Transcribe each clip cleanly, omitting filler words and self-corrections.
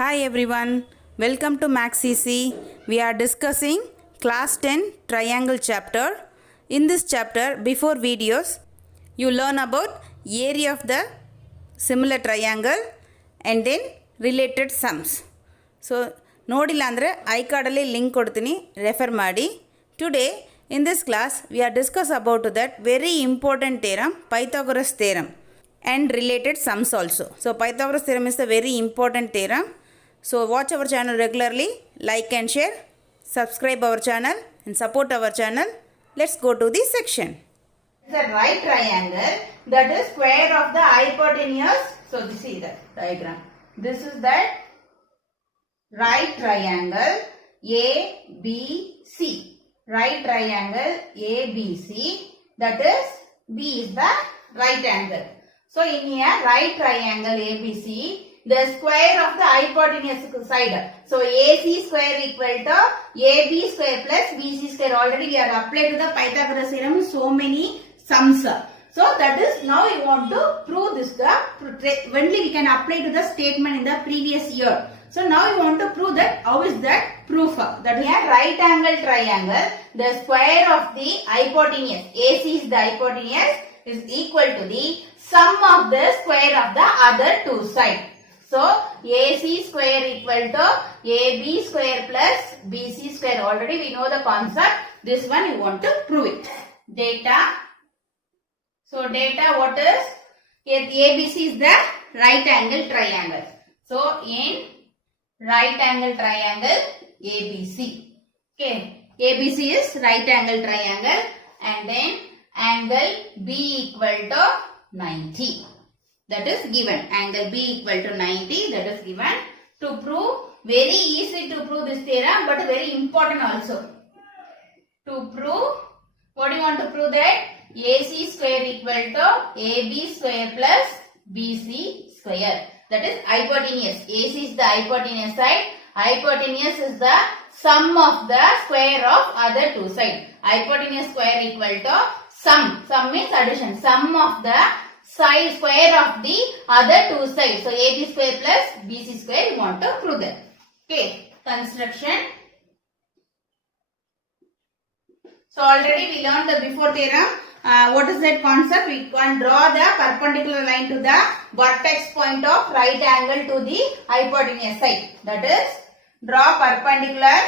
Hi everyone, welcome to Max EC. We are discussing class 10 triangle chapter. In this chapter, before videos, you learn about area of the similar triangle and then related sums. So, ನೋಡಿಲ್ಲ ಅಂದರೆ I ಕಾರ್ಡಲ್ಲಿ link ಕೊಡ್ತೀನಿ, refer ಮಾಡಿ. Today in this class we are discuss about that very important theorem, Pythagoras theorem, and related sums also. So Pythagoras theorem is a very important theorem. So watch our channel regularly, like and share, subscribe our channel and support our channel. Let's go to this section. The right triangle that is square of the hypotenuse. So this is the diagram. This is that right triangle ABC. Right triangle ABC, that is B is the right angle. So in here right triangle ABC, the square of the hypotenuse side. So AC square equal to AB square plus BC square. Already we are applied to the Pythagoras theorem so many sums. So that is now we want to prove this. Only we can apply to the statement in the previous year. So now we want to prove that. How is that proof? That is here right angle triangle. The square of the hypotenuse, AC is the hypotenuse, is equal to the sum of the square of the other two sides. So AC square equal to AB square plus BC square. Already we know the concept. This one you want to prove it. Data. So data what is? Here ABC is the right angle triangle. So in right angle triangle ABC. Okay. ABC is right angle triangle and then angle B equal to 90. That is given. Angle B equal to 90. That is given. To prove, very easy to prove this theorem but very important also. To prove, what do you want to prove that? AC square equal to AB square plus BC square. That is hypotenuse. AC is the hypotenuse side. Hypotenuse is the sum of the square of other two sides. Hypotenuse square equal to sum. Sum means addition. Sum of the side square of the other two sides. So AB square plus BC square you want to prove that. Okay. Construction. So already we learned the before theorem. What is that concept? We can draw the perpendicular line to the vertex point of right angle to the hypotenuse side. That is, draw perpendicular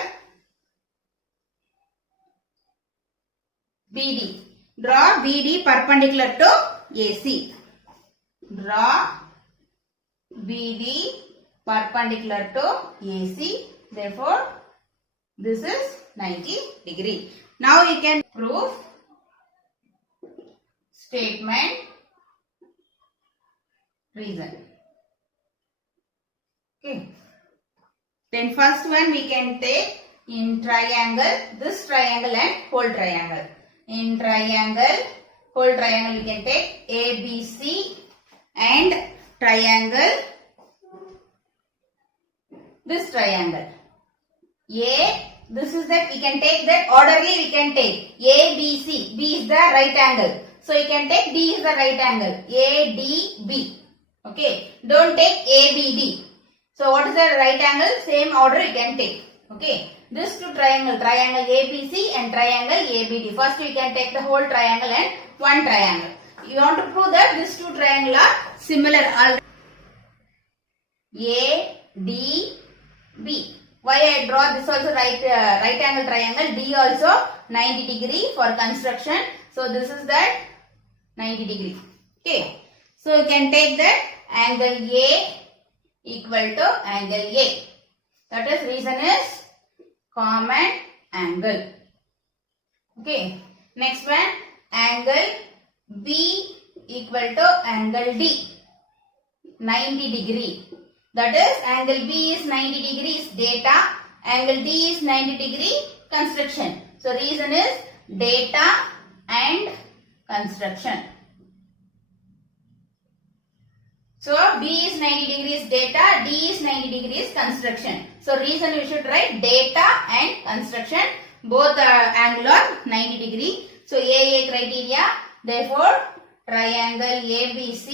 BD. Draw BD perpendicular to AC. Draw BD perpendicular to AC. Therefore, this is 90 degree. Now we can prove statement, reason. Okay. Then first one we can take in triangle, this triangle and whole triangle. In triangle, whole triangle we can take ABC and triangle, this triangle. This is that we can take that orderly we can take ABC. B is the right angle. So you can take D is the right angle. ADB. Okay. Don't take ABD. So what is the right angle? Same order you can take. Okay. This two triangle. Triangle ABC and triangle ABD. First we can take the whole triangle and one triangle. You want to prove that these two triangles are similar. ADB. Why I draw this also right angle triangle. D also 90 degree for construction. So this is that 90 degree. Okay. So you can take that angle A equal to angle A. That is reason is common angle. Okay. Next one, angle B equal to angle D. 90 degree. That is angle B is 90 degree is data. Angle D is 90 degree construction. So reason is data and construction. So B is 90 degrees data, D is 90 degrees construction. So reason we should write data and construction. Both angle are 90 degree. So AA criteria. Therefore triangle ABC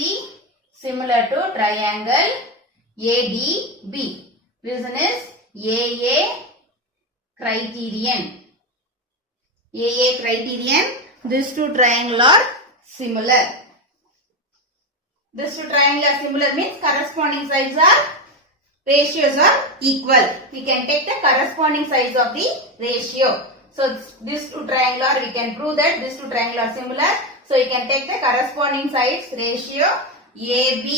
similar to triangle ADB. Reason is AA criterion. AA criterion. These two triangles are similar. These two triangles are similar means corresponding sides are ratios are equal. We can take the corresponding sides of the ratio. So these two triangles are, we can prove that these two triangles are similar. So you can take the corresponding sides ratio AB.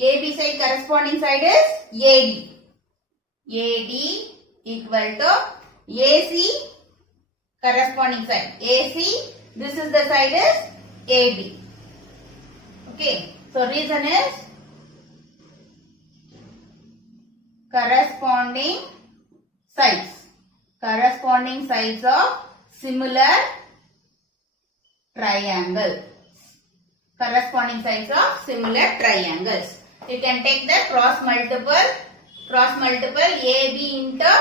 AB side corresponding side is AD. AD equal to AC corresponding side. AC, this is the side is AB. Okay. So reason is corresponding sides. Corresponding sides of similar triangles. Corresponding sides of similar triangles. You can take the cross multiple AB into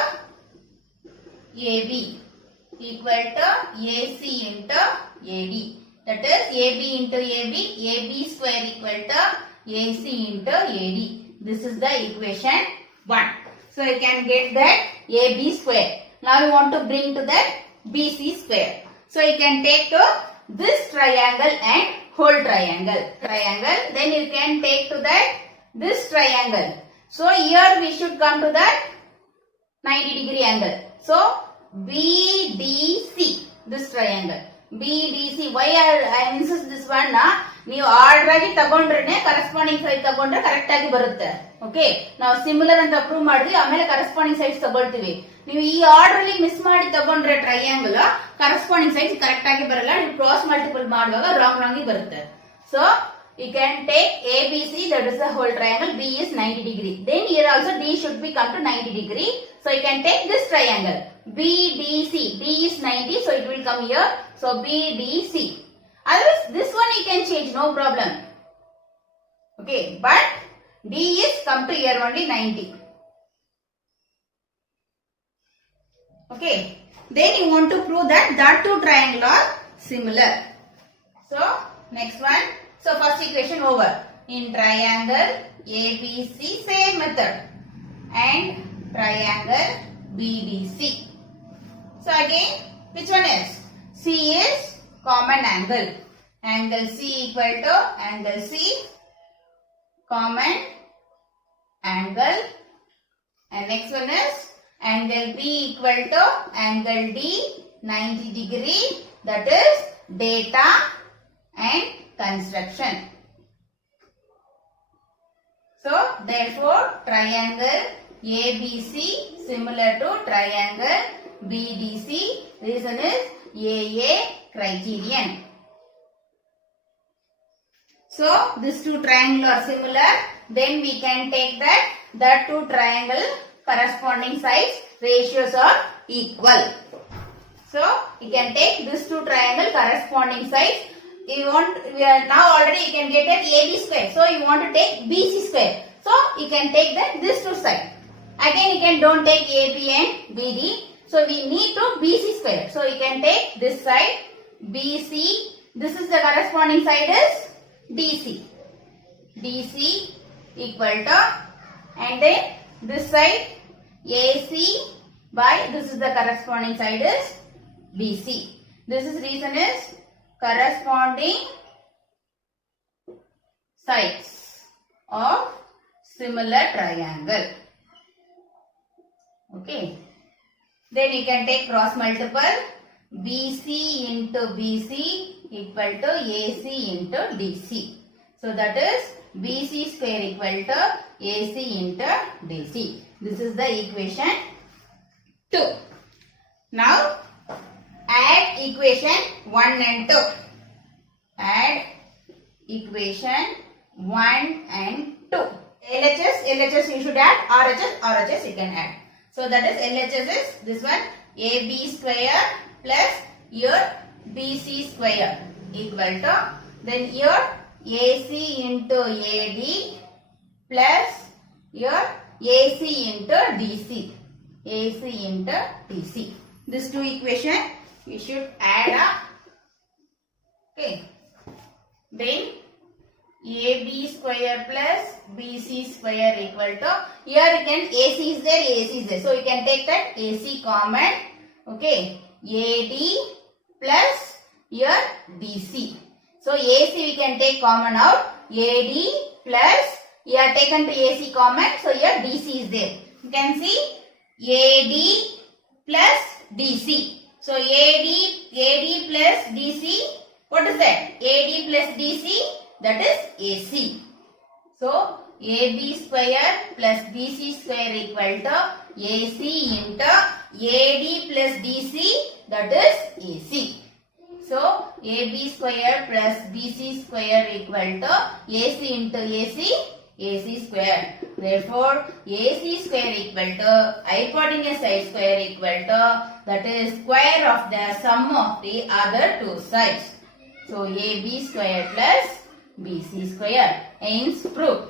AB equal to AC into AD. That is AB into AB, AB square equal to AC into AD. This is the equation 1. So you can get that AB square. Now you want to bring to that BC square. So you can take to this triangle and whole triangle. Then you can take to that this triangle. So here we should come to that 90-degree angle. So BDC, this triangle. BDC. Why I insist this one na? ನೀವು order ಆಗಿ ತಗೊಂಡ್ರೆ corresponding side ತಗೊಂಡ್ರೆ correct ಆಗಿ ಬರುತ್ತೆ. Okay, ನಾವು similar ಅಂತ approve ಮಾಡಿದ್ವಿ, ಆಮೇಲೆ ಕರೆಸ್ಪಾಂಡಿಂಗ್ ಸೈಡ್ಸ್ ತಗೊಳ್ತೀವಿ. ನೀವು ಈ ಆರ್ಡರ್ ಅಲ್ಲಿ ಮಿಸ್ ಮಾಡಿ ತಗೊಂಡ್ರೆ ಟ್ರಯಾಂಗಲ್ ಕರೆಸ್ಪಾಂಡಿಂಗ್ ಸೈಡ್ಸ್ ಕರೆಕ್ಟ್ ಆಗಿ ಬರಲ್ಲ. ನೀವು ಕ್ರಾಸ್ ಮಲ್ಟಿಪಲ್ ಮಾಡುವಾಗ ರಾಂಗ್ ಆಗಿ ಬರುತ್ತೆ. So you can take ABC, that is the whole triangle. B is 90 degree. Then here also D should be come to 90 degree. So you can take this triangle BDC. D is 90, so it will come here. So BDC. Otherwise this one you can change, no problem. Okay, but D is come to here only 90. Okay, then you want to prove that two triangles are similar. So next one. So first equation over. In triangle ABC, same method, and triangle BDC. So again, which one is? C is common angle. Angle C equal to angle C, common angle. And next one is angle B equal to angle D, 90 degree. That is data and construction. So therefore triangle ABC similar to triangle BDC. Reason is AA criterion. So these two triangles are similar. Then we can take that two triangle corresponding sides ratios are equal. So you can take these two triangle corresponding sides. You want, we are now already you can get that AB square. So you want to take BC square. So you can take this two side. Again you can don't take AB and BD. So we need to BC square. So you can take this side BC. This is the corresponding side is DC. DC equal to, and then this side AC by this is the corresponding side is BC. This is reason is corresponding sides of similar triangle. Okay. Then you can take cross multiple. BC into BC equal to AC into DC. So that is BC square equal to AC into DC. This is the equation 2. Now add equation 1 and 2. Add equation 1 and 2. LHS you should add. RHS you can add. So that is LHS is this one AB square plus your BC square equal to, then your AC into AD plus your AC into DC. AC into DC. These two equation you should add up. Okay. Then AB square plus BC square equal to, here you can, AC is there, AC is there. So you can take that AC common. Okay. AD plus here DC. So AC we can take common out. AD plus, here taken to AC common. So here DC is there. You can see AD plus DC. So AD plus DC. What is that? AD plus DC. That is AC. So AB square plus BC square equal to AC into AD plus DC. That is AC. So AB square plus BC square equal to AC into AC. AC square. Therefore, AC square equal to hypotenuse side square equal to, that is square of the sum of the other two sides. So AB square plus BC square. Hence proof.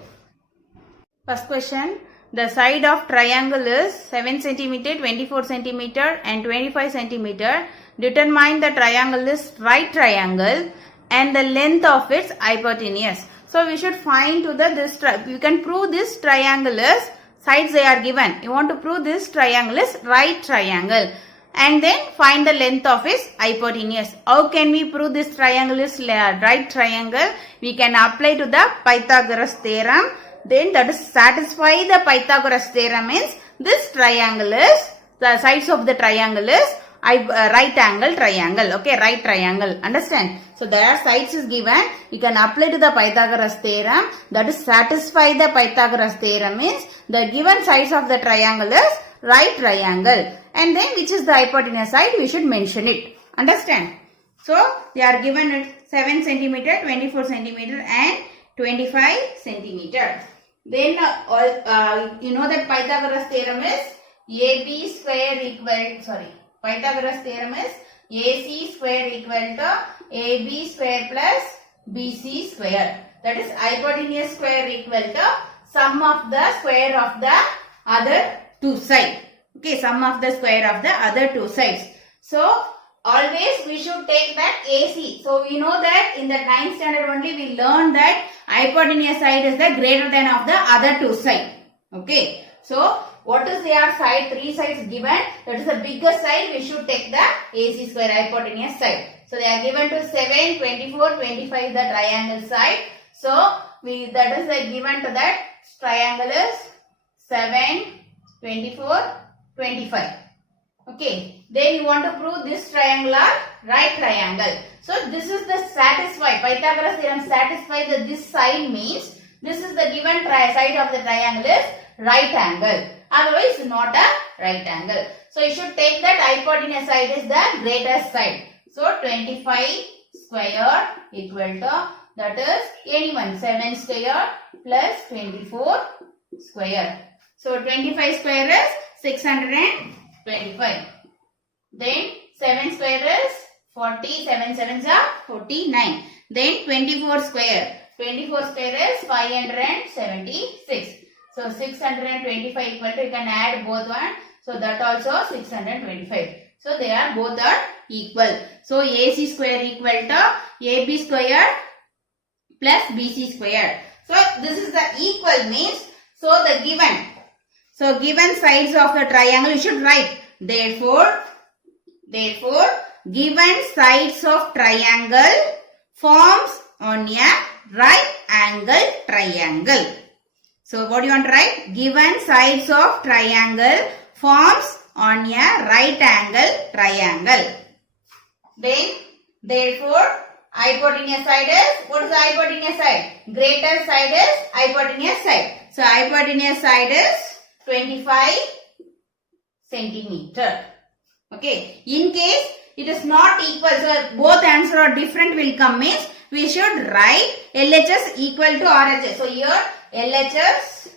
First question. The side of triangle is 7 cm, 24 cm and 25 cm. Determine the triangle is right triangle and the length of its hypotenuse. So we should find to the you can prove this triangle is, sides they are given. You want to prove this triangle is right triangle and then find the length of its hypotenuse. How can we prove this triangle is right triangle? We can apply to the Pythagoras theorem. Then that is satisfy the Pythagoras theorem means this triangle is, the sides of the triangle is right angle triangle. Okay, right triangle. Understand? So there are sides is given. You can apply to the Pythagoras theorem. That is satisfy the Pythagoras theorem means the given sides of the triangle is right triangle. And then which is the hypotenuse side, we should mention it. Understand? So they are given at 7 cm, 24 cm and 25 cm. Then you know that Pythagoras theorem is AB square equal, Pythagoras theorem is AC square equal to AB square plus BC square. That is hypotenuse square equal to sum of the square of the other two sides. Okay, sum of the square of the other two sides. So always we should take that AC. So we know that in the 9th standard only we learned that hypotenuse side is the greater than of the other two sides. Okay. So what is their side? 3 sides given. That is the biggest side. We should take the AC square hypotenuse side. So they are given to 7, 24, 25 the triangle side. So that is the given to that triangle is 7, 24, 25. Okay. Then you want to prove this triangle are right triangle. So this is the satisfy. Pythagoras theorem satisfy that this side means this is the given side of the triangle is right angle. Otherwise not a right angle. So you should take that hypotenuse side is the greatest side. So 25 square equal to, that is anyone, 7 square plus 24 square. So 25 square is 625. Then 7 square is 40, 7 sevens are 49. Then 24 square. 24 square is 576. So 625 equal to, you can add both one. So that also 625. So they are both are equal. So AC square equal to AB square plus BC square. So this is the equal means, so the given. So given sides of the triangle you should write. Therefore given sides of triangle forms on a right angle triangle. So what do you want to write? Given sides of triangle forms on a right angle triangle. Then therefore hypotenuse side is, what is the hypotenuse side? Greater side is hypotenuse side. So hypotenuse side is 25 centimeter. Okay. In case it is not equal, so both answer are different will come means we should write LHS equal to RHS. So here LHS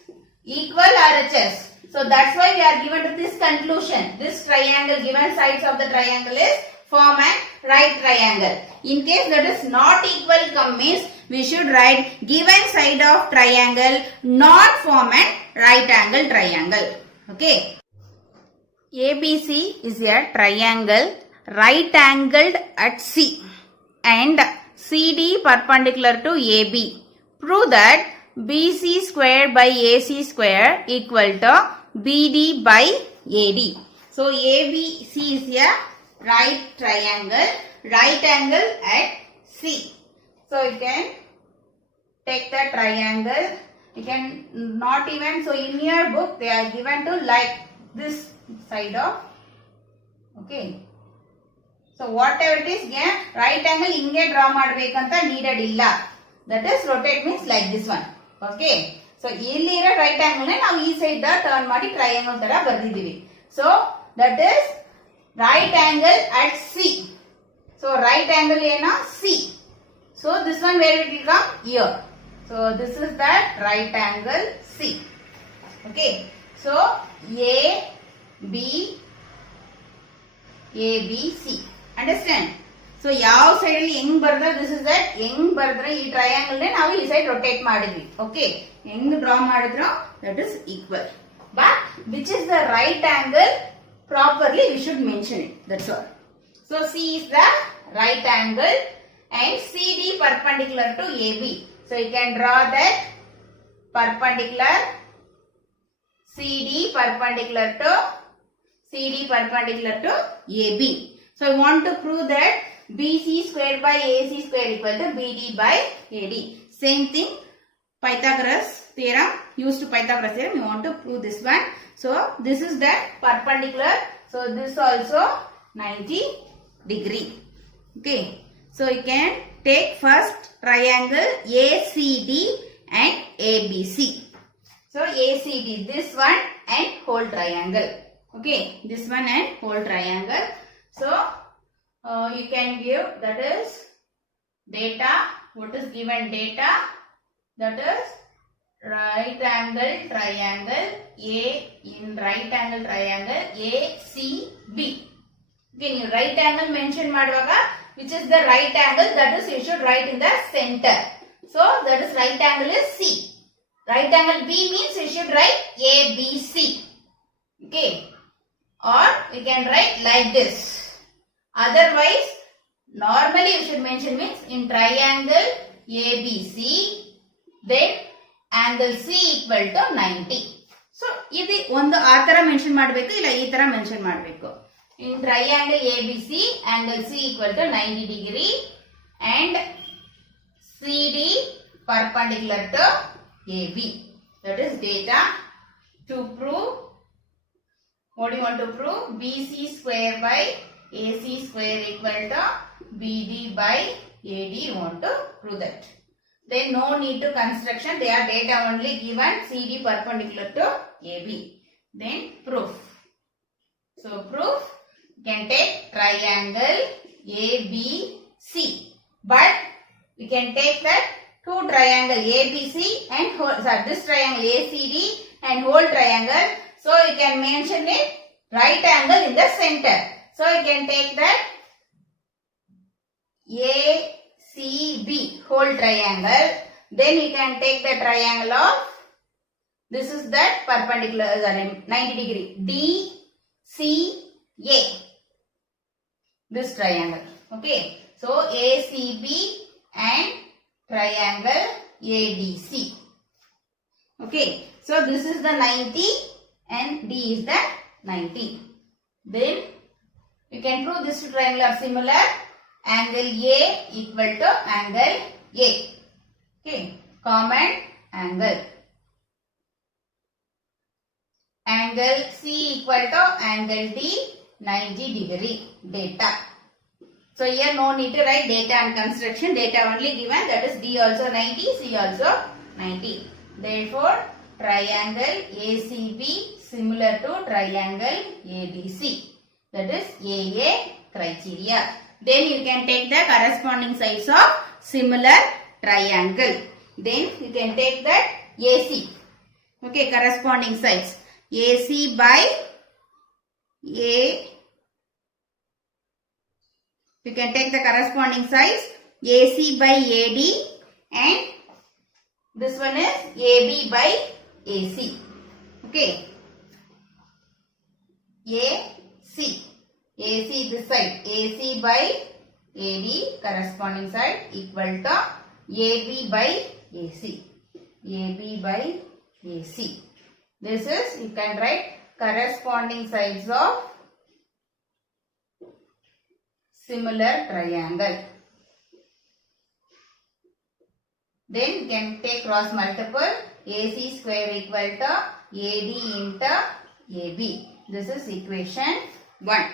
equal RHS. So that's why we are given to this conclusion. This triangle, given sides of the triangle is form a right triangle. In case that is not equal come means we should write given side of triangle not form a right angle triangle. Okay. ABC is a triangle right angled at C and CD perpendicular to AB. prove that BC square by AC square equal to BD by AD. So ABC is a right angle at C. So you can take the triangle. You can not even, so in your book they are given to like this side of, okay. So whatever it is, yeah, right angle inge draw madbekanta needed illa. That is rotate means like this one. Okay. So illi iro right angle ne ನಾವು ಈ side turn ಮಾಡಿ triangle ತರ ಬರ್ದಿದ್ದೀವಿ. So that is right angle at C. So right angle ಏನು C. So this one where it will come here. So this is that right angle C. Okay. So ABC. Understand? So ಯಾವ side ಅಲ್ಲಿ ಹೆಂಗ್ ಬರ್ದ್ರೆ this is that ಹೆಂಗ್ ಬರ್ದ್ರೆ ಈ triangle ನೇ ನಾವು ಈ side rotate ಮಾಡಿದ್ವಿ. ಓಕೆ, ಹೆಂಗ್ ಡ್ರಾ ಮಾಡಿದ್ರು that is equal. But which is the right angle properly we should mention it. That's all. So C is the right angle and CD perpendicular to AB. So you can draw that perpendicular CD perpendicular to AB. So I want to prove that BC square by AC square equal to BD by AD. Same thing, Pythagoras theorem, used to Pythagoras theorem, you want to prove this one. So this is the perpendicular. So this also 90 degree. Okay. So you can take first triangle ACD and ABC. So ACD, this one and whole triangle. Okay, this one and whole triangle. So you can give, that is data. What is given data? That is right angle triangle A in right angle triangle ACB. Okay, you right angle mention ಮಾಡುವಾಗ which is the right angle, that is you should write in the center. So that is right angle is C. Right angle B means you should write ABC. Okay. Or you can write like this. Otherwise, normally you should mention means in triangle ABC, then angle C equal to 90. So, ಇದು ಒಂದು ಆ ತರ mention ಮಾಡಬೇಕು, ಇಲ್ಲ ಈ ತರ mention ಮಾಡಬೇಕು. In triangle ABC, angle C equal to 90 degree and CD perpendicular to AB. That is data to prove. What do you want to prove? BC square by AC square equal to BD by AD. You want to prove that. Then no need to construction. They are data only given. CD perpendicular to AB. Then proof. So proof. Can take triangle ABC, but we can take that two triangle ABC and whole, sorry, this triangle ACD and whole triangle. So you can mention it right angle in the center. So you can take that ACB whole triangle. Then you can take the triangle of, this is that perpendicular, 90 degree DCA. This triangle. Okay. So ACB and triangle ADC. Okay. So this is the 90 and D is the 90. Then you can prove this two triangle are similar. Angle A equal to angle A. Okay. Common angle. Angle C equal to angle D 90 degree. Data. So here no need to write data and construction. Data only given, that is D also 90, C also 90. Therefore triangle ACB similar to triangle ADC. That is AA criteria. Then you can take the corresponding sides of similar triangle. Then you can take that AC. Okay, corresponding sides. AC by A. You can take the corresponding sides AC by AD and this one is AB by AC. Okay. AC. AC this side. AC by AD corresponding side equal to AB by AC. AB by AC. This is, you can write corresponding sides of similar triangle. Then you can take cross multiple. AC square equal to AD into AB. This is equation 1.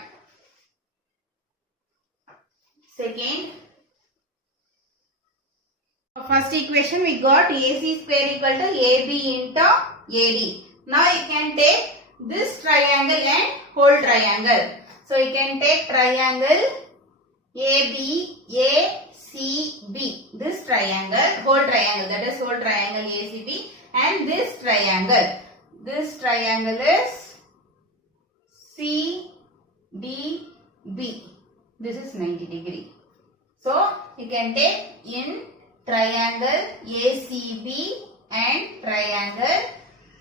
Second, first equation we got AC square equal to AB into AD. Now you can take this triangle and whole triangle. So you can take triangle ABACB. This triangle, whole triangle, that is whole triangle ACB, and this triangle. This triangle is CDB. This is 90 degree. So you can take in triangle ACB and triangle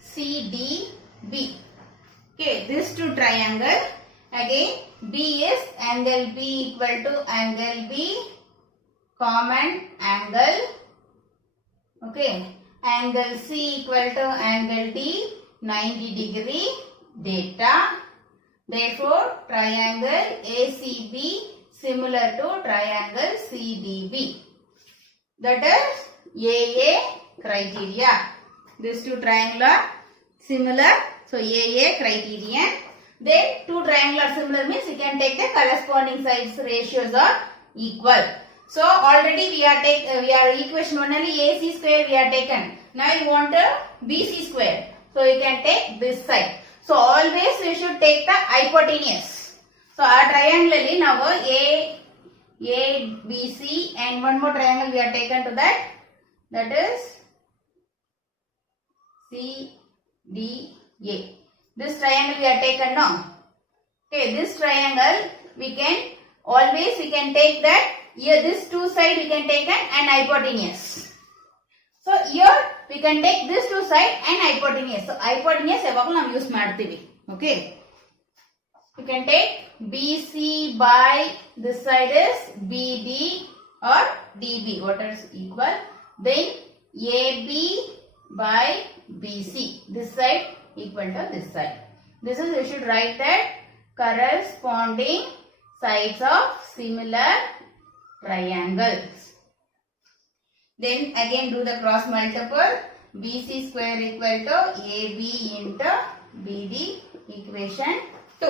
CDB. Okay, this two triangle. Again, B is angle B equal to angle B, common angle. Okay, angle C equal to angle D, 90 degree data. Therefore, triangle ACB similar to triangle CDB. That is AA criteria. These two triangles are similar. So, AA criterion. Then, two triangles are similar means you can take the corresponding sides ratios are equal. So, already we are equation 1 only AC square we are taken. Now, you want a BC square. So, you can take this side. So, always we should take the hypotenuse. So, our triangle now A, B, C, and one more triangle we are taken to that. That is C, D, A. This triangle we are taken now. Okay, this triangle we can take that. Here this two side we can take an hypotenuse. So here we can take this two side and hypotenuse. So hypotenuse yavagal nam use ಮಾಡ್ತೀವಿ. Okay. You can take BC by this side is BD or DB. What is equal? Then AB by BC. This side equal to this side. This is, you should write that corresponding sides of similar triangles. Then again do the cross multiple. BC square equal to AB into BD, equation 2.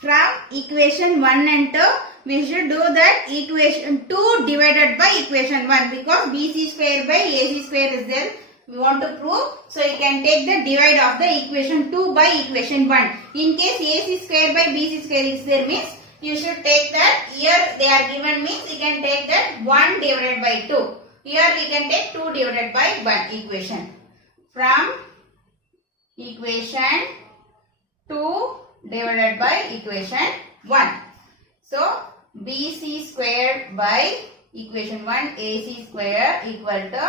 From equation 1 and 2, we should do that equation 2 divided by equation 1, because BC square by AC square is there. We want to prove. So, you can take the divide of the equation 2 by equation 1. In case AC square by BC square is there means, you should take that. Here they are given means, you can take that 1 divided by 2. Here we can take 2 divided by 1 equation. From equation 2 divided by equation 1. So, BC square by equation 1 AC square equal to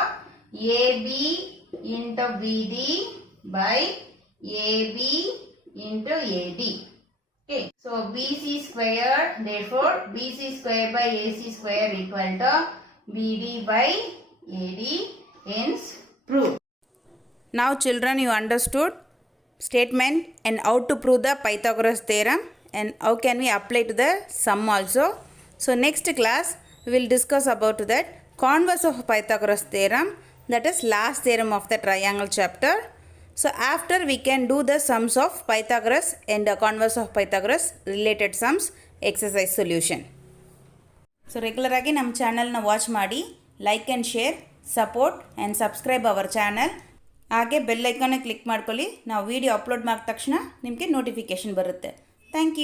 AB into BD by AB into AD. Okay. So, BC square, therefore, BC square by AC square equal to BD by AD, hence proved. Now children, you understood statement and how to prove the Pythagoras theorem and how can we apply to the sum also. So next class we will discuss about that converse of Pythagoras theorem, that is last theorem of the triangle chapter. So after we can do the sums of Pythagoras and the converse of Pythagoras related sums exercise solution. So regular agi nam channel na watch ಮಾಡಿ, like and share, support and subscribe our channel. ಹಾಗೆ bell icon click ಮಾಡ್ಕೊಳ್ಳಿ. ನಾವು video upload ಮಾಡಿದ ತಕ್ಷಣ ನಿಮಗೆ notification ಬರುತ್ತೆ. Thank you.